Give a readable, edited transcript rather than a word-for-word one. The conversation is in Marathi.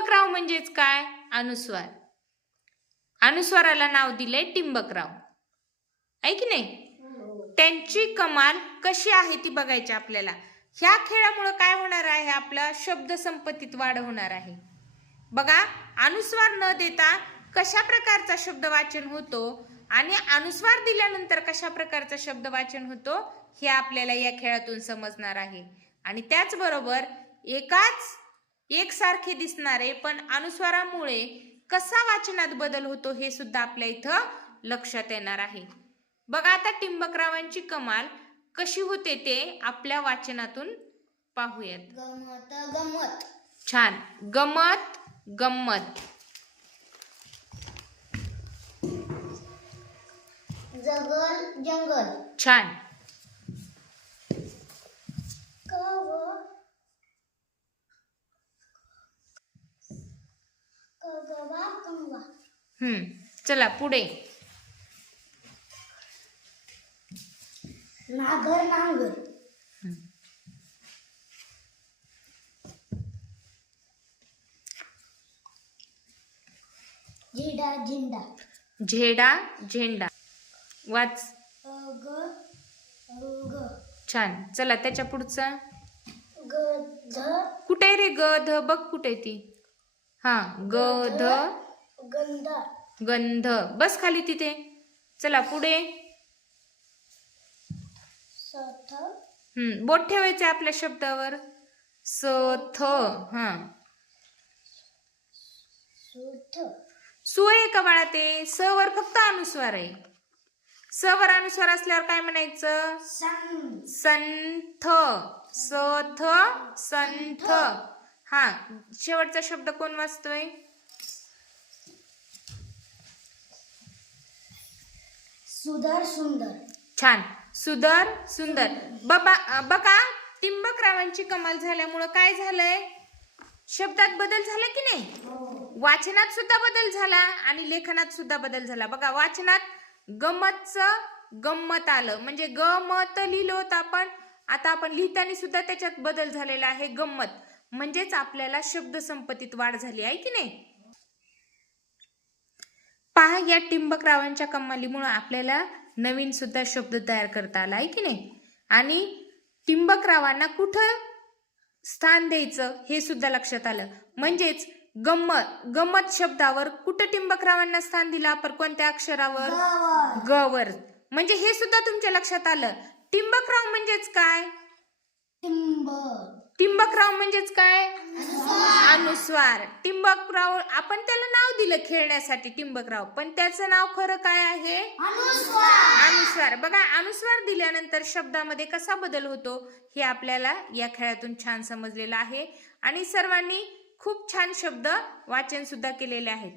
टिंबकराव म्हणजेच काय? अनुस्वार. अनुस्वाराला नाव दिले टिंबकराव, आहे की नाही? त्यांची कमाल कशी आहे ती बघायची आपल्याला. ह्या खेळामुळे काय होणार आहे? आपला शब्द संपत्तीत वाढ होणार आहे. बघा, अनुस्वार न देता कशा प्रकारचा शब्द वाचन होतो आणि अनुस्वार दिल्यानंतर कशा प्रकारचा शब्द वाचन होतो हे आपल्याला या खेळातून समजणार आहे. आणि त्याचबरोबर एकसारखे दिसणारे पण अनुस्वारामुळे कसा वाचनात बदल होतो हे सुद्धा आपल्या इथं लक्षात येणार आहे. बघा, आता टिंबकरावांची कमाल कशी होते ते आपल्या वाचनातून पाहूयात. गमत गमत. छान. गमत गंमत. जंगल जंगल. छान. कगवा कंगवा. चला पुढे. नागर नांगर. झेंडा झेंडा. झेडा झेंडा. वाच. ग. छान. चला त्याच्या पुढचा. गध. कुठे रे गध? बघ कुठे ती. हा, गध. गंध. गंध. बस खाली तिथे. चला पुढे. सथ. बोट ठेवायचे आपल्या शब्दावर. सथ. हा. सुथ. सु आहे का बाळा? ते स वर फक्त अनुस्वार आहे. स वर अनुस्वार असल्यावर काय म्हणायचं? संथ. सथ संथ. हा, शेवटचा शब्द कोण वाचतोय? सुंदर सुंदर. छान. सुंदर सुंदर. बघा, टिंबकरावांची कमाल झाल्यामुळं काय झालंय? शब्दात बदल झाला की नाही? वाचनात सुद्धा बदल झाला आणि लेखनात सुद्धा बदल झाला. बघा, वाचनात गमतचं गंमत आलं, म्हणजे गमत लिहिलं होतं आपण. आता आपण लिहिताना सुद्धा त्याच्यात बदल झालेला आहे, गंमत. म्हणजेच आपल्याला शब्द संपत्तीत वाढ झाली आहे की नाही? पहा, या टिंबकरावांच्या कमालीमुळे आपल्याला नवीन सुद्धा शब्द तयार करता आला आहे की नाही? आणि टिंबकरावांना कुठं स्थान द्यायचं हे सुद्धा लक्षात आलं. म्हणजेच गंमत शब्दावर कुठं टिंबकरावांना स्थान दिलं आपण? कोणत्या अक्षरावर? ग वर. म्हणजे हे सुद्धा तुमच्या लक्षात आलं. टिंबकराव म्हणजेच काय? टिंबकराव म्हणजेच काय? अनुस्वार. टिंबकराव आपण त्याला नाव दिलं खेळण्यासाठी टिंबकराव, पण त्याचं नाव खरं काय आहे? अनुस्वार. बघा, अनुस्वार दिल्यानंतर शब्दामध्ये कसा बदल होतो हे आपल्याला या खेळातून छान समजलेलं आहे. आणि सर्वांनी खूप छान शब्द वाचन सुद्धा केलेले आहेत.